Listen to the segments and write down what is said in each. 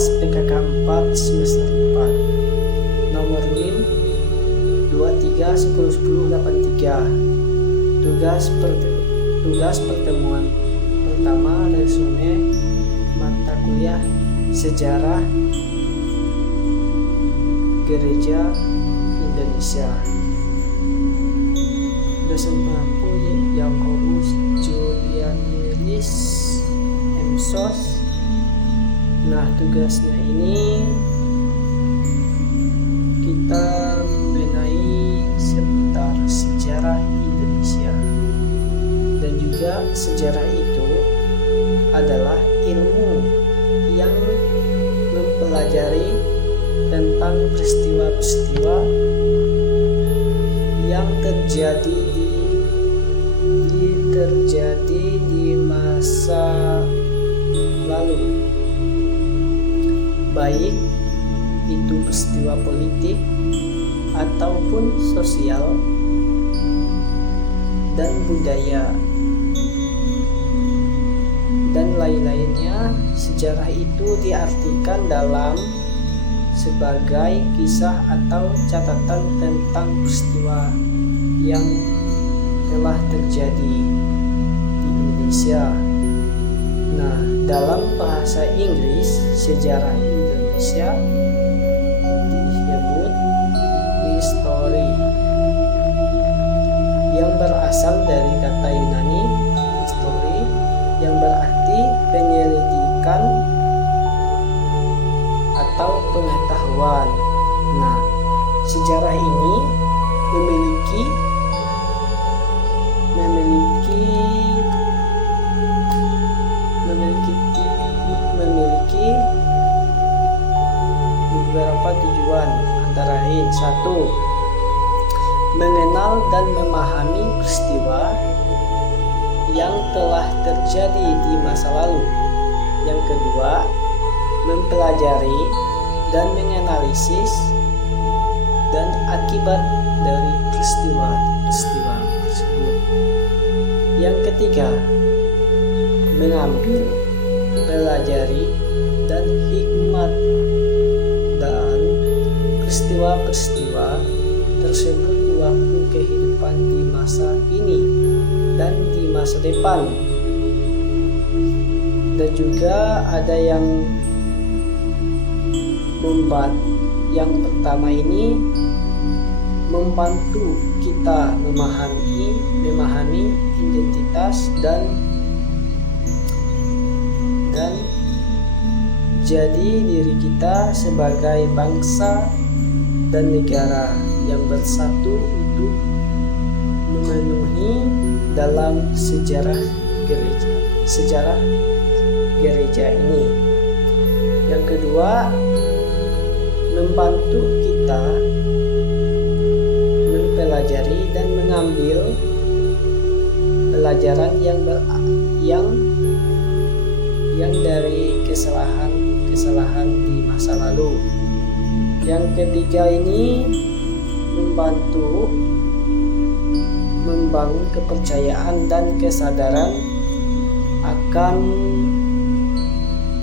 kelas PKK 4 semester 4. Nomor NIM 23101083. Tugas pertemuan pertama, resume mata kuliah Sejarah Gereja Indonesia. Dosen pengampu Yakobus Julianus M. Sos. Nah, tugasnya ini kita membenahi seputar sejarah Indonesia, dan juga sejarah itu adalah ilmu yang mempelajari tentang peristiwa-peristiwa yang terjadi di masa lalu, baik itu peristiwa politik ataupun sosial dan budaya dan lain-lainnya. Sejarah itu diartikan dalam sebagai kisah atau catatan tentang peristiwa yang telah terjadi di Indonesia. Nah, dalam bahasa Inggris, sejarah Indonesia disebut history, yang berasal dari kata Yunani history, yang berarti penyelidikan atau pengetahuan. Nah, sejarah ini memiliki beberapa tujuan, antara lain: 1. Mengenal dan memahami peristiwa yang telah terjadi di masa lalu. Yang kedua, mempelajari dan menganalisis dan akibat dari peristiwa tersebut. Yang ketiga, mengambil, pelajari dan hikmat dan peristiwa-peristiwa tersebut di waktu kehidupan di masa ini dan di masa depan. Dan juga ada yang yang pertama ini membantu kita memahami identitas dan jadi diri kita sebagai bangsa dan negara yang bersatu untuk memenuhi dalam sejarah gereja ini. Yang kedua, membantu kita mempelajari dan mengambil pelajaran yang dari kesalahan di masa lalu. Yang ketiga ini membantu membangun kepercayaan dan kesadaran akan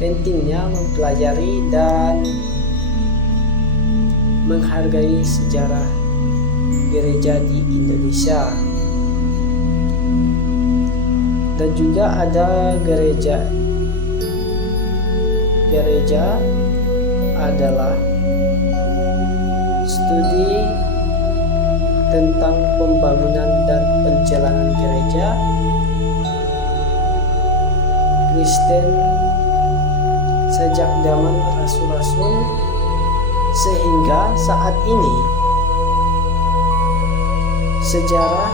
pentingnya mempelajari dan menghargai sejarah gereja di Indonesia. Dan juga ada gereja adalah studi tentang pembangunan dan perjalanan gereja Kristen sejak zaman rasul-rasul sehingga saat ini. Sejarah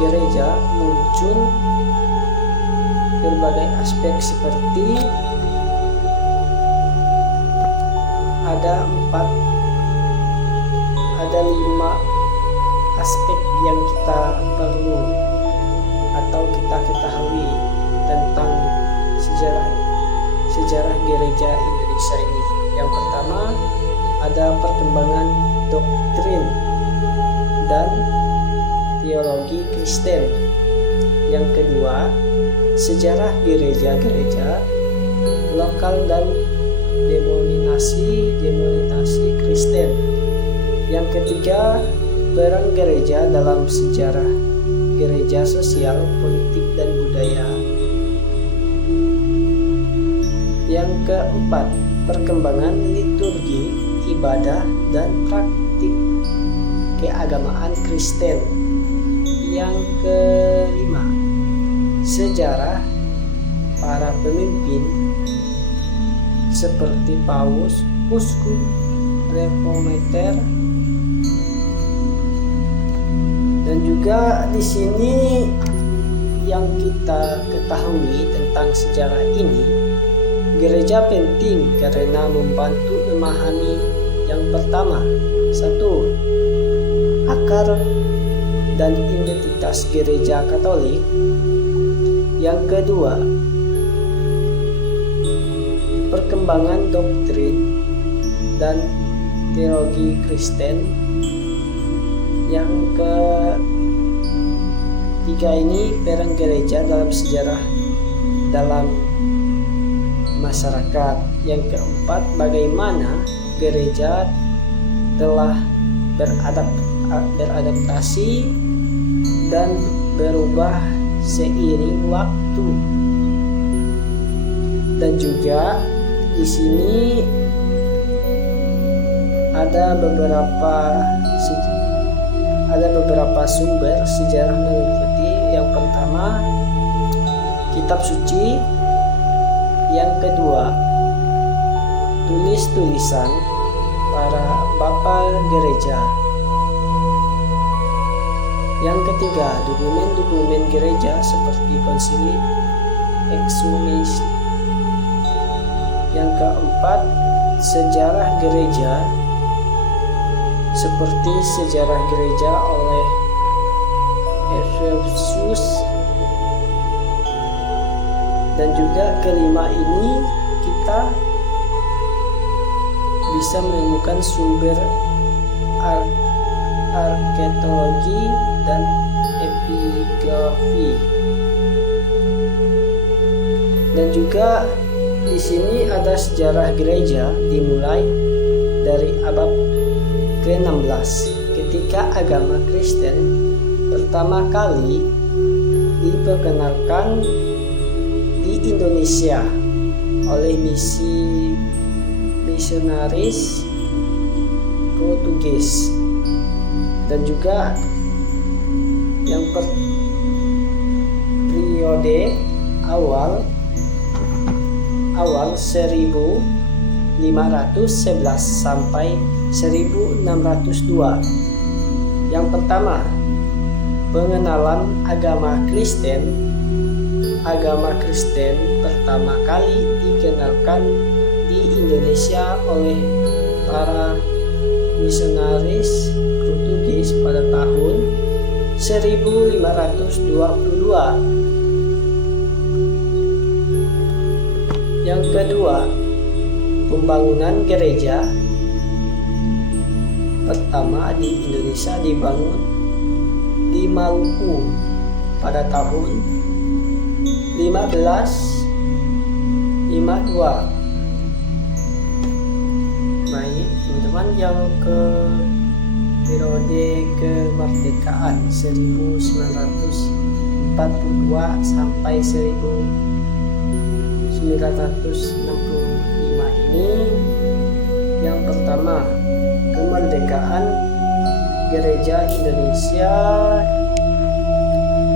gereja muncul berbagai aspek seperti ada 5 aspek yang kita perlu atau kita ketahui tentang sejarah gereja Indonesia ini. Yang pertama, ada perkembangan doktrin dan teologi Kristen. Yang kedua, sejarah gereja-gereja lokal dan denominasi Kristen. Yang ketiga, peran gereja dalam sejarah gereja, sosial, politik, dan budaya. Yang keempat, perkembangan liturgi, ibadah, dan praktik keagamaan Kristen. Yang kelima, sejarah para pemimpin seperti Paus, uskup, reformator, dan juga di sini yang kita ketahui tentang sejarah ini, gereja penting karena membantu memahami yang pertama, satu, akar dan identitas gereja Katolik. Yang kedua, perkembangan doktrin dan teologi Kristen. Yang ketiga ini peran gereja dalam sejarah dalam masyarakat. Yang keempat, bagaimana gereja telah beradaptasi dan berubah seiring waktu. Dan juga di sini ada beberapa sumber sejarah mengikuti. Yang pertama, kitab suci. Yang kedua, tulis-tulisan para bapa gereja. Yang ketiga, dokumen-dokumen gereja seperti konsili, eksumesis. Yang keempat, sejarah gereja seperti sejarah gereja oleh Efesus. Dan juga kelima ini kita bisa menemukan sumber arkeologi dan epigrafi. Dan juga di sini ada sejarah gereja dimulai dari abad ke-16 ketika agama Kristen pertama kali diperkenalkan di Indonesia oleh misionaris Portugis. Dan juga yang periode awal 1511 sampai 1602. Yang pertama, pengenalan agama Kristen. Agama Kristen pertama kali dikenalkan di Indonesia oleh para misionaris Portugis pada tahun 1522. Yang kedua, pembangunan gereja pertama di Indonesia dibangun di Maluku pada tahun 1552. Baik teman-teman, yang ke periode kemerdekaan 1942 sampai 1965 ini, yang pertama, kemerdekaan gereja Indonesia.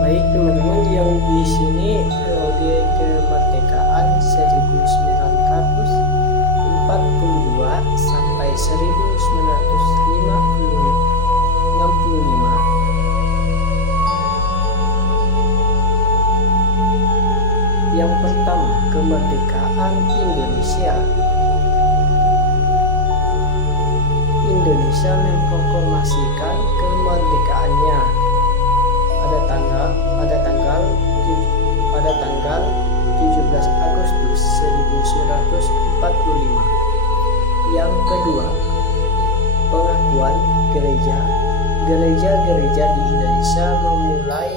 Baik teman-teman, yang di sini periode kemerdekaan 1942 sampai 1965. Yang pertama, kemerdekaan Indonesia. Indonesia memproklamasikan kemerdekaannya pada tanggal 17 Agustus 1945. Yang kedua, pengakuan gereja. Gereja-gereja di Indonesia memulai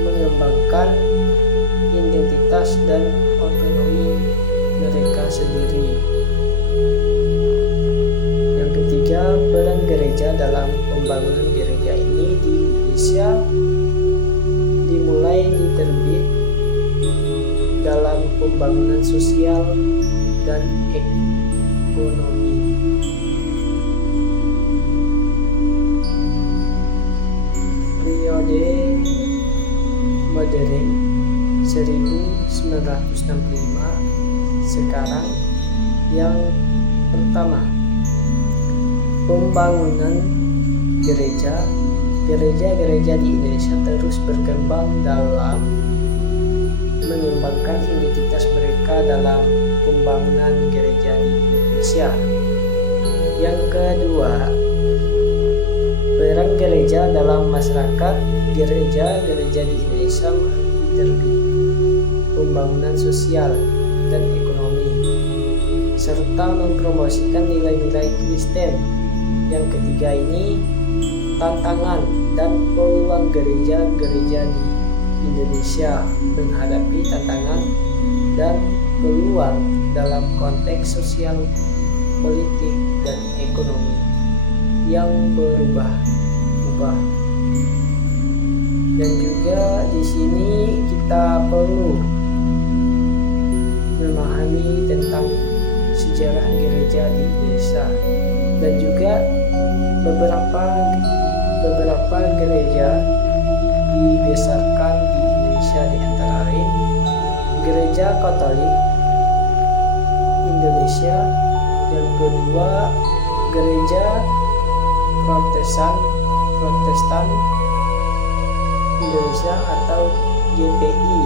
mengembangkan identitas dan otonomi mereka sendiri. saja peran gereja dalam pembangunan gereja ini di Indonesia dimulai diterbit dalam pembangunan sosial dan ekonomi. Periode modern 1965 sekarang. Yang pertama, pembangunan gereja. Gereja-gereja di Indonesia terus berkembang dalam mengembangkan identitas mereka dalam pembangunan gereja di Indonesia. Yang kedua, peran gereja dalam masyarakat. Gereja-gereja di Indonesia diterbit pembangunan sosial dan ekonomi serta mempromosikan nilai-nilai Kristen. Yang ketiga ini, tantangan dan peluang gereja-gereja di Indonesia menghadapi tantangan dan peluang dalam konteks sosial, politik, dan ekonomi yang berubah-ubah. Dan juga di sini kita perlu memahami tentang sejarah gereja di Indonesia dan juga beberapa gereja dibesarkan di Indonesia, di antara lain Gereja Katolik Indonesia, yang kedua Gereja Protestan Indonesia atau GPI,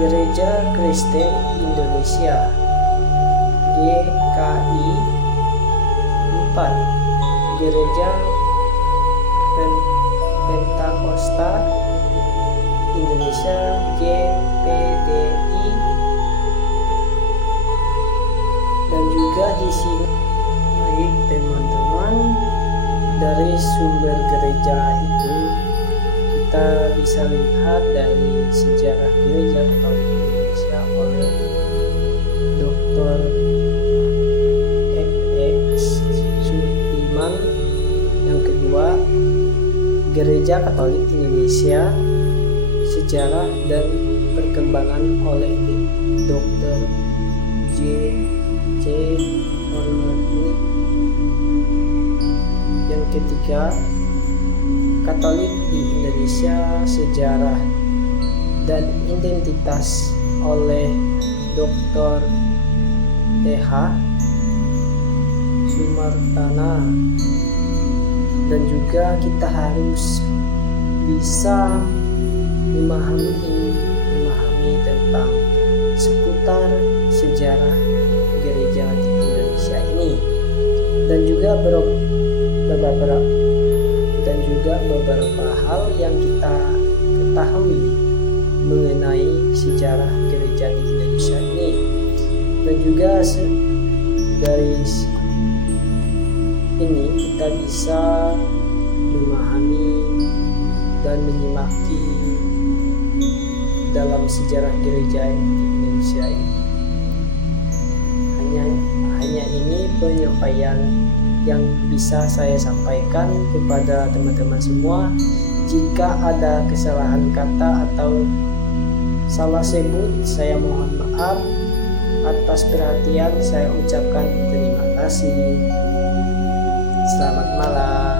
Gereja Kristen Indonesia GKI, 4 Gereja Pentakosta Indonesia GPDI. Dan juga di sini baik teman-teman, dari sumber gereja itu kita bisa lihat dari sejarah gereja Katolik Indonesia oleh Dr. F.X. Supiman. Yang kedua, Gereja Katolik Indonesia, sejarah dan perkembangan oleh Dr. J.C. Hormati. Yang ketiga, Katolik di Indonesia, sejarah dan identitas oleh Dr. Th. Sumartana. Dan juga kita harus bisa memahami tentang seputar sejarah gereja di Indonesia ini, dan juga beberapa hal yang kita ketahui mengenai sejarah gereja di Indonesia ini. Dan juga dari ini kita bisa memahami dan menyimaki dalam sejarah gereja di Indonesia ini. Hanya ini penyampaian yang bisa saya sampaikan kepada teman-teman semua. Jika ada kesalahan kata atau salah sebut, saya mohon maaf. Atas perhatian saya ucapkan terima kasih. Selamat malam.